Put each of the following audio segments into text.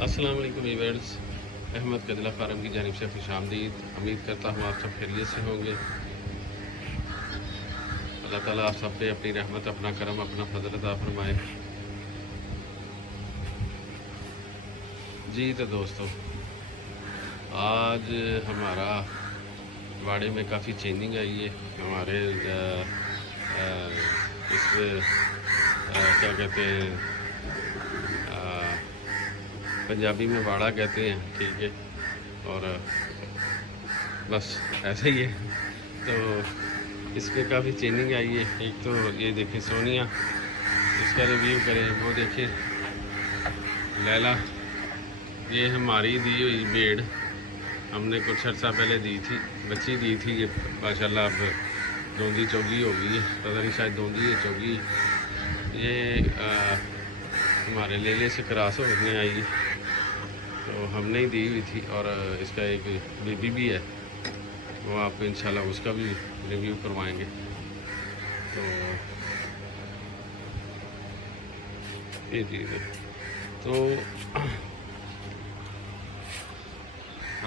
अस्सलाम वालेकुम viewers, Ahmad kadala farm की जानिब से खुशामदीद। उम्मीद करता हूँ आप सब खैरियत से होंगे। अल्लाह ताला आप सब पे अपनी रहमत, अपना करम, अपना फजल अता फरमाए। जी तो दोस्तों, आज हमारा वाड़े में काफ़ी चेंजिंग आई है। हमारे इस क्या कहते हैं, पंजाबी में वाड़ा कहते हैं, ठीक है। और बस ऐसा ही है। तो इसमें काफ़ी चेंजिंग आई है। एक तो ये देखें सोनिया, इसका रिव्यू करें। वो देखें लैला, ये हमारी दी हुई बेड़ हमने कुछ अर्सा पहले दी थी, बच्ची दी थी। ये माशाल्लाह अब दोंदी चौगी हो गई है, पता नहीं शायद दोंदी है चौगी। ये हमारे लेले से क्रॉस होने आई है, तो हमने ही दी हुई थी। और इसका एक बेबी भी है, वो आपको इंशाल्लाह उसका भी रिव्यू करवाएंगे। तो ये चीज़ है। तो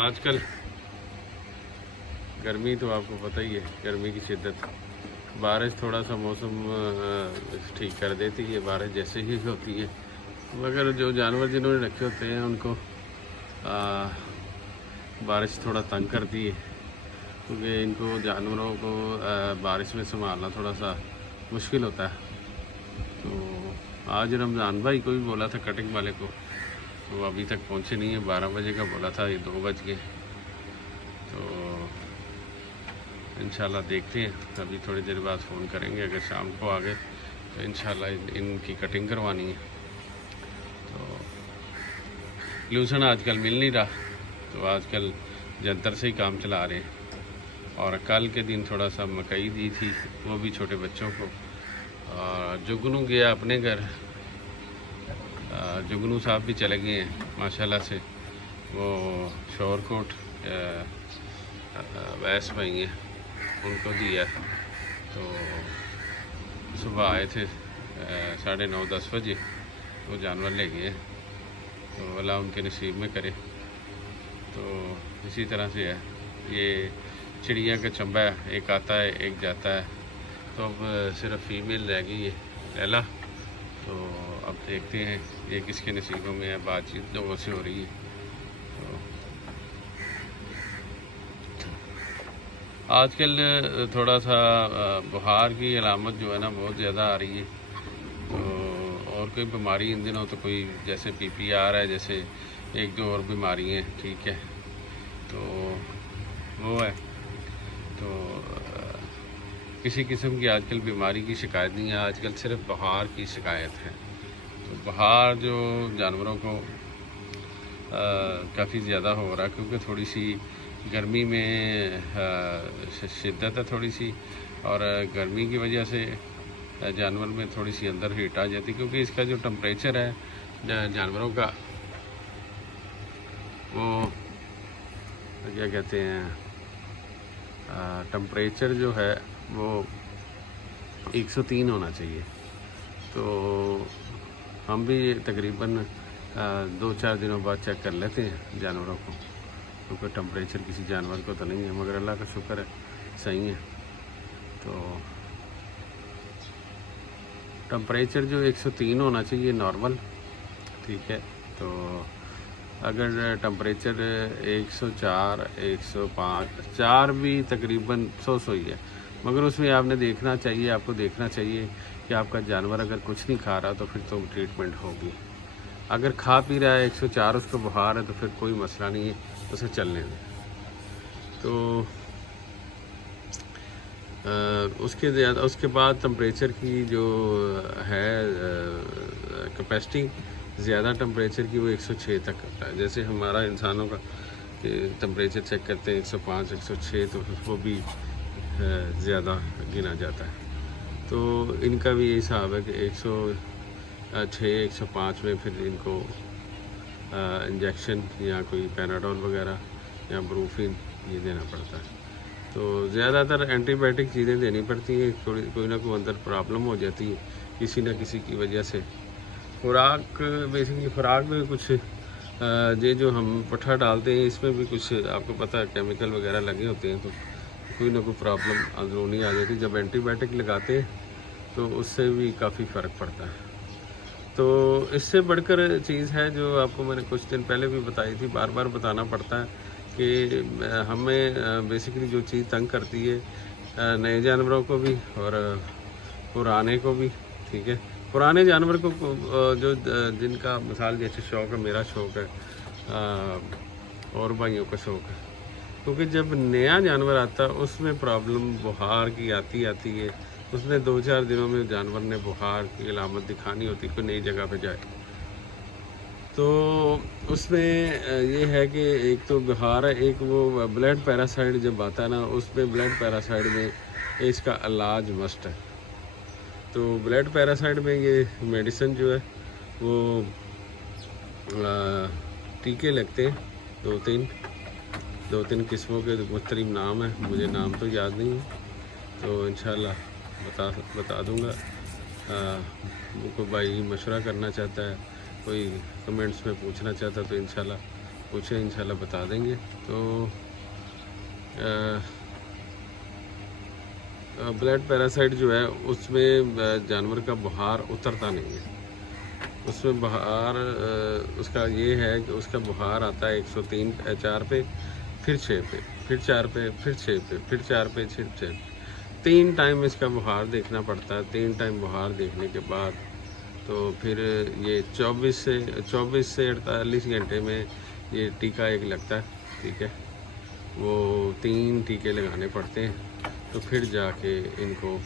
आजकल गर्मी तो आपको पता ही है, गर्मी की शिद्दत। बारिश थोड़ा सा मौसम ठीक कर देती है, बारिश जैसे ही होती है। मगर जो जानवर जिन्होंने रखे होते हैं उनको बारिश थोड़ा तंग करती है, क्योंकि इनको जानवरों को बारिश में संभालना थोड़ा सा मुश्किल होता है। तो आज रमज़ान भाई को भी बोला था कटिंग वाले को, तो अभी तक पहुंचे नहीं है। 12 बजे का बोला था, ये 2 बज गए। तो इंशाल्लाह देखते हैं, अभी थोड़ी देर बाद फ़ोन करेंगे। अगर शाम को आ गए तो इंशाल्लाह इनकी कटिंग करवानी है। तो लूसन आजकल मिल नहीं रहा, तो आजकल जंतर से ही काम चला रहे हैं। और कल के दिन थोड़ा सा मकई दी थी, वो भी छोटे बच्चों को। और जुगनू गया अपने घर, जुगनू साहब भी चले गए हैं माशाल्लाह से। वो शोरकोट वैस भाई हैं, उनको दिया। तो सुबह आए थे 9:30-10 बजे, वो जानवर ले गए। तो अल्लाह उनके नसीब में करे। तो इसी तरह से है, ये चिड़िया का चंबा है, एक आता है एक जाता है। तो अब सिर्फ फीमेल रह गई है लैला। तो अब देखते हैं ये किसके नसीबों में है। बातचीत लोगों से हो रही है। तो आजकल थोड़ा सा बुखार की अलामत जो है ना बहुत ज़्यादा आ रही है। तो और कोई बीमारी इन दिनों तो कोई जैसे PPR है, जैसे 1-2 और बीमारी हैं, ठीक है। तो वो है। तो किसी किस्म की आजकल बीमारी की शिकायत नहीं है, आजकल सिर्फ बुखार की शिकायत है। तो बुखार जो जानवरों को काफ़ी ज़्यादा हो रहा है, क्योंकि थोड़ी सी गर्मी में शिद्दत है थोड़ी सी, और गर्मी की वजह से जानवर में थोड़ी सी अंदर हीट आ जाती है। क्योंकि इसका जो टेम्परेचर है जानवरों का, वो क्या कहते हैं, टेम्परेचर जो है वो 103 होना चाहिए। तो हम भी तकरीबन 2-4 दिनों बाद चेक कर लेते हैं जानवरों को, क्योंकि टेम्परेचर किसी जानवर को तो नहीं है, मगर अल्लाह का शुक्र है सही है। तो टेम्परेचर जो 103 होना चाहिए नॉर्मल, ठीक है। तो अगर टेम्परेचर 104, 105, 4 भी तकरीबन 100 ही है। मगर उसमें आपने देखना चाहिए, आपको देखना चाहिए कि आपका जानवर अगर कुछ नहीं खा रहा तो फिर तो ट्रीटमेंट होगी। अगर खा पी रहा है 104, उसको बुखार है, तो फिर कोई मसला नहीं है, उसे चलने दें। तो उसके बाद टेम्परेचर की जो है कैपेसिटी, ज़्यादा टेम्परेचर की वो 106 तक करता है। जैसे हमारा इंसानों का टेम्परेचर चेक करते हैं 105, 106, तो वो भी ज़्यादा गिना जाता है। तो इनका भी ये हिसाब है कि 106, 105 में फिर इनको इंजेक्शन या कोई पैनाडोल वगैरह या ब्रूफिन ये देना पड़ता है। तो ज़्यादातर एंटीबायोटिक चीज़ें देनी पड़ती हैं, कोई ना कोई अंदर प्रॉब्लम हो जाती है किसी न किसी की वजह से। खुराक, बेसिकली खुराक में कुछ ये जो हम पट्ठा डालते हैं इसमें भी कुछ आपको पता है केमिकल वगैरह लगे होते हैं, तो कोई ना कोई प्रॉब्लम अंदरूनी आ जाती है। जब एंटीबायोटिक लगाते हैं तो उससे भी काफ़ी फ़र्क पड़ता है। तो इससे बढ़कर चीज़ है जो आपको मैंने कुछ दिन पहले भी बताई थी, बार बार बताना पड़ता है कि हमें बेसिकली जो चीज़ तंग करती है नए जानवरों को भी और पुराने को भी, ठीक है। पुराने जानवर को जो जिनका मिसाल जैसे शौक़ है, मेरा शौक़ है और भाइयों का शौक़ है, क्योंकि जब नया जानवर आता है उसमें प्रॉब्लम बुखार की आती है। उसने 2-4 दिनों में जानवर ने बुखार की अलामत दिखानी होती है, कोई नई जगह पे जाए तो उसमें ये है कि एक तो बुखार है, एक वो ब्लड पैरासाइट जब आता है ना, उसमें ब्लड पैरासाइट में इसका इलाज मस्ट है। तो ब्लड पैरासाइट में ये मेडिसिन जो है वो टीके लगते हैं, 2-3 किस्मों के मुख्तलिफ नाम है, मुझे नाम तो याद नहीं है, तो इंशाल्लाह बता दूंगा। कोई भाई मशवरा करना चाहता है, कोई कमेंट्स में पूछना चाहता है तो इंशाल्लाह पूछे, इंशाल्लाह बता देंगे। तो ब्लड पैरासाइट जो है उसमें जानवर का बुखार उतरता नहीं है। उसमें बुखार उसका ये है कि उसका बुखार आता है 103-4 पे, फिर 6 पे, फिर 4 पे, फिर 6 पे, फिर 4 पे, फिर 6 पे। 3 टाइम इसका बुखार देखना पड़ता है। 3 टाइम बुखार देखने के बाद तो फिर ये 24 से 48 घंटे में ये टीका एक लगता है, ठीक है। वो 3 टीके लगाने पड़ते हैं, तो फिर जाके इनको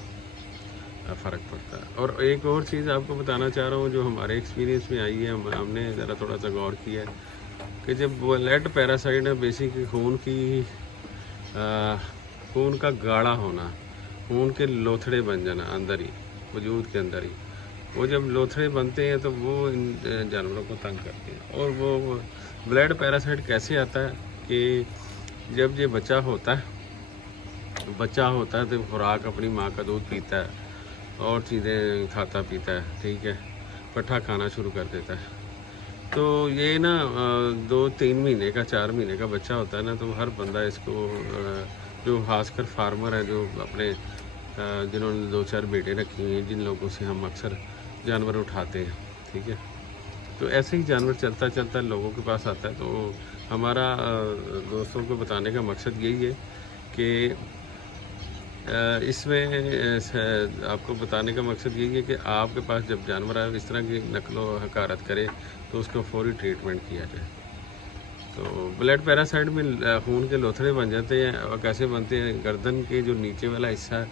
फ़र्क पड़ता है। और एक और चीज़ आपको बताना चाह रहा हूँ जो हमारे एक्सपीरियंस में आई है, हमने ज़रा थोड़ा सा गौर किया है कि जब ब्लड पैरासाइट है बेसिकली खून का गाढ़ा होना, खून के लोथड़े बन जाना अंदर ही, वजूद के अंदर ही, वो जब लोथड़े बनते हैं तो वो इन जानवरों को तंग करते हैं। और वो ब्लड पैरासाइट कैसे आता है कि जब ये बच्चा होता है तो खुराक अपनी माँ का दूध पीता है और चीज़ें खाता पीता है, ठीक है, पट्ठा खाना शुरू कर देता है। तो ये ना 2-3 महीने का 4 महीने का बच्चा होता है ना, तो हर बंदा इसको जो खासकर फार्मर है, जो अपने जिन्होंने 2-4 बेटे रखे हुए हैं, जिन लोगों से हम अक्सर जानवर उठाते हैं, ठीक है, तो ऐसे ही जानवर चलता चलता लोगों के पास आता है। तो हमारा दोस्तों को बताने का मकसद यही है कि इसमें आपको बताने का मकसद यही है कि आपके पास जब जानवर आए इस तरह की नकलो हकारत करे तो उसको फौरी ट्रीटमेंट किया जाए। तो ब्लड पैरासाइट में खून के लोथड़े बन जाते हैं। और कैसे बनते हैं? गर्दन के जो नीचे वाला हिस्सा,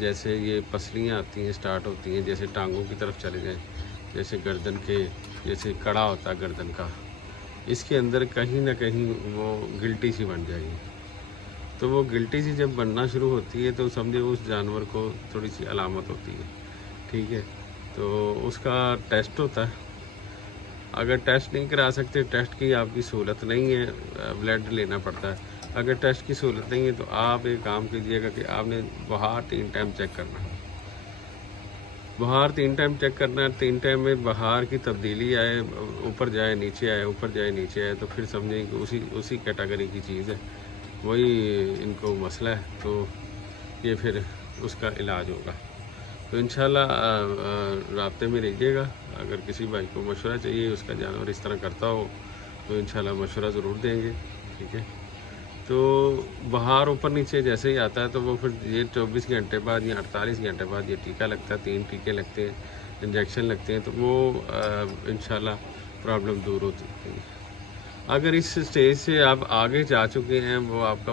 जैसे ये पसलियाँ आती हैं, स्टार्ट होती हैं, जैसे टांगों की तरफ चले जाएँ, जैसे गर्दन के जैसे कड़ा होता है गर्दन का, इसके अंदर कहीं ना कहीं वो गिल्टी सी बन जाएगी। तो वो गिल्टी सी जब बनना शुरू होती है तो समझे उस जानवर को थोड़ी सी अलामत होती है, ठीक है। तो उसका टेस्ट होता है। अगर टेस्ट नहीं करा सकते, टेस्ट की आपकी सहूलत नहीं है, ब्लड लेना पड़ता है। अगर टेस्ट की सहूलत नहीं है तो आप एक काम कीजिएगा कि आपने बुखार 3 टाइम चेक करना है। बुखार 3 टाइम चेक करना है। 3 टाइम में बुखार की तब्दीली आए, ऊपर जाए नीचे आए, ऊपर जाए नीचे आए, तो फिर समझें कि उसी कैटेगरी की चीज़ है, वही इनको मसला है, तो ये फिर उसका इलाज होगा। तो इंशाल्लाह राब्ते में रहिएगा। अगर किसी भाई को मशवरा चाहिए, उसका जानवर इस तरह करता हो, तो इंशाल्लाह मशवरा ज़रूर देंगे, ठीक है। तो बुखार ऊपर नीचे जैसे ही आता है तो वो फिर ये 24 घंटे बाद या 48 घंटे बाद ये टीका लगता है, 3 टीके लगते हैं, इंजेक्शन लगते हैं, तो वो इंशाल्लाह प्रॉब्लम दूर होती है। अगर इस स्टेज से आप आगे जा चुके हैं, वो आपका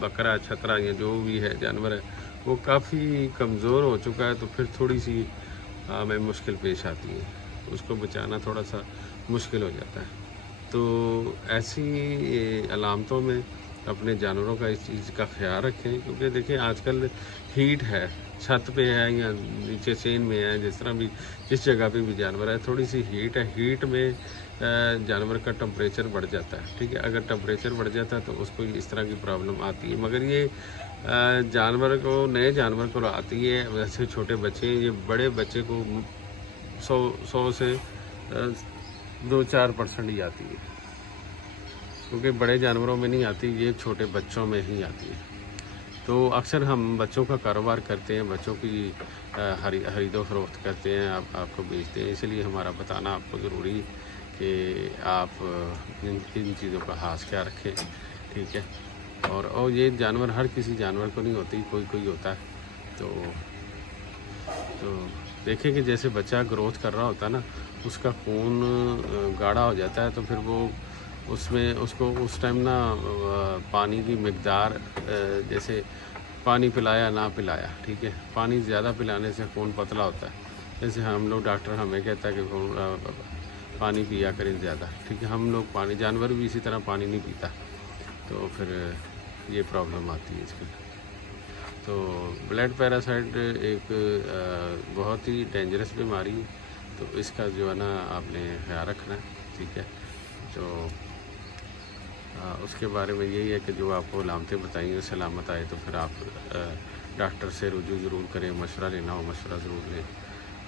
बकरा, छतरा या जो भी है जानवर है, वो काफ़ी कमज़ोर हो चुका है, तो फिर थोड़ी सी हमें मुश्किल पेश आती है, उसको बचाना थोड़ा सा मुश्किल हो जाता है। तो ऐसी अलामतों में अपने जानवरों का इस चीज़ का ख्याल रखें, क्योंकि देखिए आजकल हीट है, छत पे है या नीचे सेन में है, जिस तरह भी जिस जगह पे भी जानवर है, थोड़ी सी हीट है। हीट में जानवर का टेम्परेचर बढ़ जाता है, ठीक है। अगर टेम्परेचर बढ़ जाता है तो उसको इस तरह की प्रॉब्लम आती है। मगर ये जानवर को, नए जानवर को आती है, वैसे छोटे बच्चे, ये बड़े बच्चे को 100 से 2-4% ही आती है, क्योंकि बड़े जानवरों में नहीं आती, ये छोटे बच्चों में ही आती है। तो अक्सर हम बच्चों का कारोबार करते हैं, बच्चों की खरीदो फरोख्त करते हैं, आपको बेचते हैं, इसलिए हमारा बताना आपको ज़रूरी कि आप इन चीज़ों का खास ख्याल रखें, ठीक है। और ये जानवर हर किसी जानवर को नहीं होती, कोई कोई होता है। तो देखें कि जैसे बच्चा ग्रोथ कर रहा होता है ना, उसका खून गाढ़ा हो जाता है, तो फिर वो उसमें उसको उस टाइम ना पानी की मिकदार, जैसे पानी पिलाया ना पिलाया, ठीक है, पानी ज़्यादा पिलाने से खून पतला होता है। जैसे हम लोग, डॉक्टर हमें कहता है कि पानी पिया करें ज़्यादा, ठीक है, हम लोग पानी, जानवर भी इसी तरह पानी नहीं पीता, तो फिर ये प्रॉब्लम आती है इसकी। तो ब्लड पैरासाइट एक बहुत ही डेंजरस बीमारी है, तो इसका जो है ना आपने ख्याल रखना है, ठीक है। तो उसके बारे में यही है कि जो आपको अलामतें बताई सलामत आए तो फिर आप डॉक्टर से रुजू ज़रूर करें, मशवरा लेना हो मशवरा ज़रूर लें,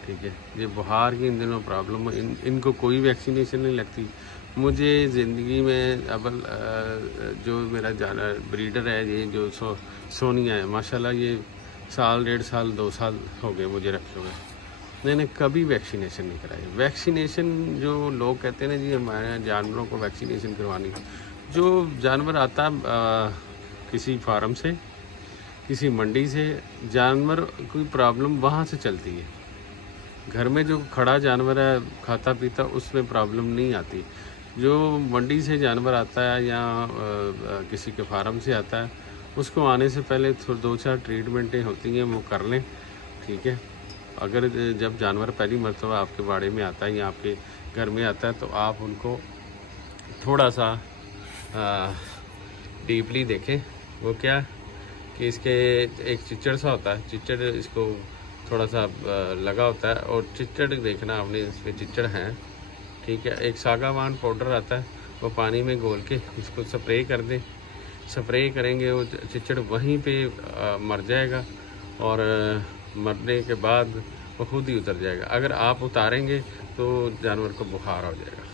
ठीक है। ये बुखार की इन दिनों प्रॉब्लम, इनको कोई वैक्सीनेशन नहीं लगती। मुझे ज़िंदगी में अबल जो मेरा ब्रीडर है, ये जो सोनिया है, माशाल्लाह ये 1.5 1.5 साल 2 साल हो गए मुझे रखे हुए, मैंने कभी वैक्सीनेशन नहीं कराई। वैक्सीनेशन जो लोग कहते हैं ना जी हमारे यहाँ जानवरों को वैक्सीनेशन करवानी, जो जानवर आता है किसी फार्म से, किसी मंडी से, जानवर कोई प्रॉब्लम वहाँ से चलती है। घर में जो खड़ा जानवर है खाता पीता, उसमें प्रॉब्लम नहीं आती। जो मंडी से जानवर आता है या किसी के फार्म से आता है, उसको आने से पहले 2-4 ट्रीटमेंटें होती हैं, वो कर लें, ठीक है। अगर जब जानवर पहली मरतबा आपके बाड़े में आता है या आपके घर में आता है, तो आप उनको थोड़ा सा डीपली देखें। वो क्या कि इसके एक चिच्चड़ सा होता है, चिच्चड़ इसको थोड़ा सा लगा होता है, और चिच्चड़ देखना आपने, इसमें चिच्चड़ हैं, ठीक है। एक सागावान पाउडर आता है, वो पानी में घोल के इसको स्प्रे कर दें। स्प्रे करेंगे वो चिच्चड़ वहीं पे मर जाएगा, और मरने के बाद वो खुद ही उतर जाएगा। अगर आप उतारेंगे तो जानवर को बुखार हो जाएगा।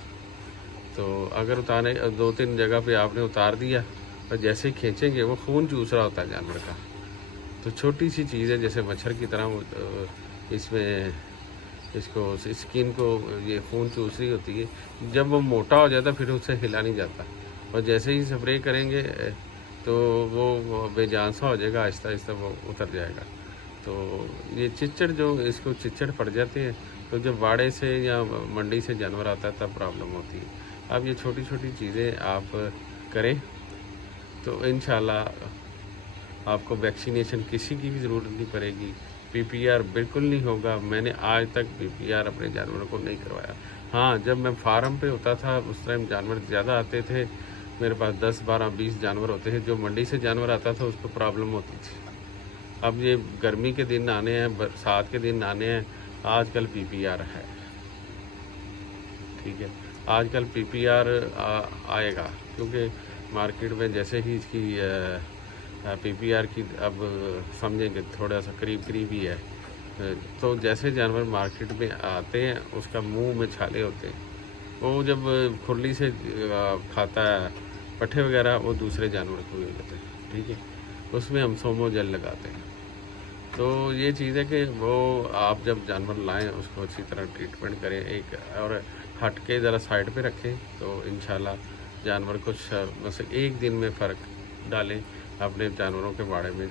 तो अगर उतारने 2-3 जगह पे आपने उतार दिया, और जैसे ही खींचेंगे वो खून चूस रहा होता है जानवर का। तो छोटी सी चीज़ है, जैसे मच्छर की तरह वो इसमें इसको स्किन को ये खून चूस रही होती है। जब वो मोटा हो जाता फिर उससे हिला नहीं जाता, और जैसे ही स्प्रे करेंगे तो वो बेजान सा हो जाएगा, आहिस्ता आहिस्ता वो उतर जाएगा। तो ये चिच्चड़, जो इसको चिच्चड़ पड़ जाते हैं, तो जब बाड़े से या मंडी से जानवर आता है तब प्रॉब्लम होती है। अब ये छोटी छोटी चीज़ें आप करें तो इंशाल्लाह आपको वैक्सीनेशन किसी की भी ज़रूरत नहीं पड़ेगी। पीपीआर बिल्कुल नहीं होगा। मैंने आज तक पीपीआर अपने जानवरों को नहीं करवाया। हाँ, जब मैं फार्म पे होता था उस टाइम जानवर ज़्यादा आते थे, मेरे पास 10, 12, 20 जानवर होते थे। जो मंडी से जानवर आता था उसको प्रॉब्लम होती थी। अब ये गर्मी के दिन आने हैं, बरसात के दिन आने हैं, आजकल पीपीआर है, ठीक है। आजकल पीपीआर आएगा, क्योंकि मार्केट में जैसे ही इसकी पीपीआर की अब समझेंगे थोड़ा सा करीब करीब ही है, तो जैसे जानवर मार्केट में आते हैं उसका मुंह में छाले होते हैं, वो जब खुरली से खाता है पट्ठे वगैरह, वो दूसरे जानवर को भी होते हैं, ठीक है। उसमें हम सोमो जेल लगाते हैं। तो ये चीज़ है कि वो आप जब जानवर लाएं उसको अच्छी तरह ट्रीटमेंट करें, एक और हट के ज़रा साइड पे रखें, तो इंशाल्लाह जानवर कुछ बस एक दिन में फ़र्क डालें अपने जानवरों के बारे में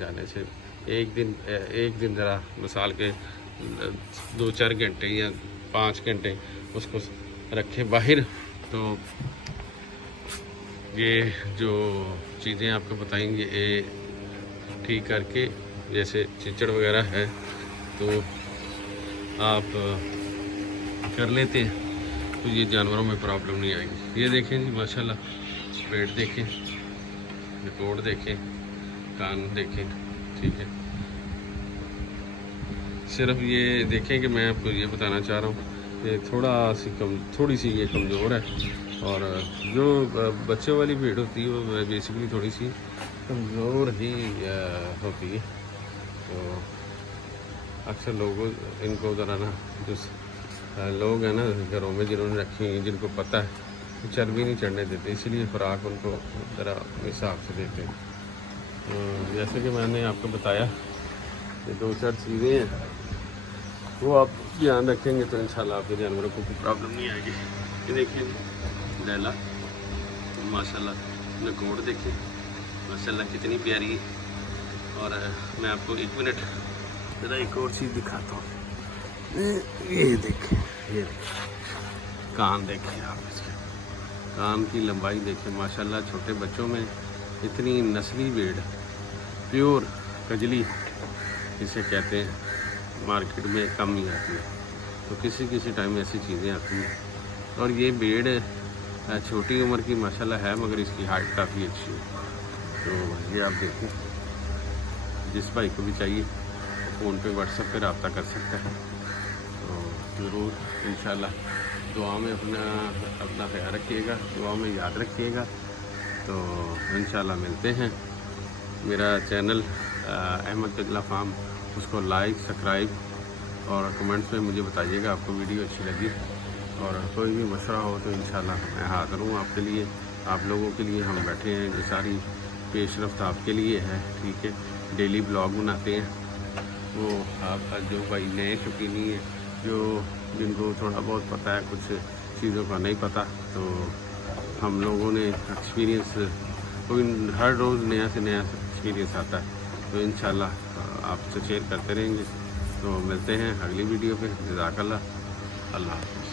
जाने से। एक दिन ज़रा मिसाल के 2-4 घंटे या 5 घंटे उसको रखें बाहर। तो ये जो चीज़ें आपको बताएंगे ये ठीक करके, जैसे चिच्चड़ वगैरह है तो आप कर लेते हैं, तो ये जानवरों में प्रॉब्लम नहीं आएगी। ये देखें जी माशाल्लाह, पेट देखें, रिपोर्ट देखें, कान देखें, ठीक है। सिर्फ ये देखें कि मैं आपको ये बताना चाह रहा हूँ कि थोड़ी सी ये कमज़ोर है, और जो बच्चों वाली भीड़ होती है वो बेसिकली थोड़ी सी कमज़ोर ही होती है। तो अक्सर लोग इनको ज़रा ना जो लोग हैं ना घरों में जिन्होंने रखी हुई, जिनको पता है चर्बी नहीं चढ़ने देते, इसलिए खुराक उनको ज़रा हिसाब से देते हैं। जैसे कि मैंने आपको बताया ये 2-4 चीज़ें हैं, वो आप ध्यान रखेंगे तो इंशाल्लाह आपके जानवरों को कोई प्रॉब्लम नहीं आएगी। ये देखिए लैला माशाल्लाह, अपने कोट देखिए माशाल्लाह कितनी प्यारी है। और मैं आपको 1 मिनट ज़रा एक और चीज़ दिखाता हूँ। ये देखिए, ये कान देखिए आप, इसके कान की लंबाई देखिए माशाल्लाह। छोटे बच्चों में इतनी नस्ली भेड़, प्योर कजली जिसे कहते हैं, मार्केट में कम ही आती है, तो किसी किसी टाइम ऐसी चीज़ें आती हैं। और ये भेड़ छोटी उम्र की माशाल्लाह है, मगर इसकी हाइट काफ़ी अच्छी है। तो ये आप देखें, जिस भाई को भी चाहिए फ़ोन पे व्हाट्सएप पे रब्ता कर सकता है। तो ज़रूर इंशाल्लाह दुआ में अपना ख्याल रखिएगा, दुआ में याद रखिएगा। तो इंशाल्लाह मिलते हैं। मेरा चैनल अहमद कजला फार्म, उसको लाइक सब्सक्राइब और कमेंट्स में मुझे बताइएगा आपको वीडियो अच्छी लगी। और कोई भी मशवरा हो तो इंशाल्लाह मैं हाज़िर हूँ आपके लिए, आप लोगों के लिए हम बैठे हैं। ये सारी पेशरफ्त आपके लिए है, ठीक है। डेली ब्लॉग बनाते हैं, वो आप जो भाई नए शौकीनी है, जिनको थोड़ा बहुत पता है, कुछ चीज़ों का नहीं पता, तो हम लोगों ने एक्सपीरियंस, कोई हर रोज़ नया से नया एक्सपीरियंस आता है, तो इंशाल्लाह आपसे शेयर करते रहेंगे। तो मिलते हैं अगली वीडियो पे। जज़ाकल्लाह, अल्लाह हाफ़िज़।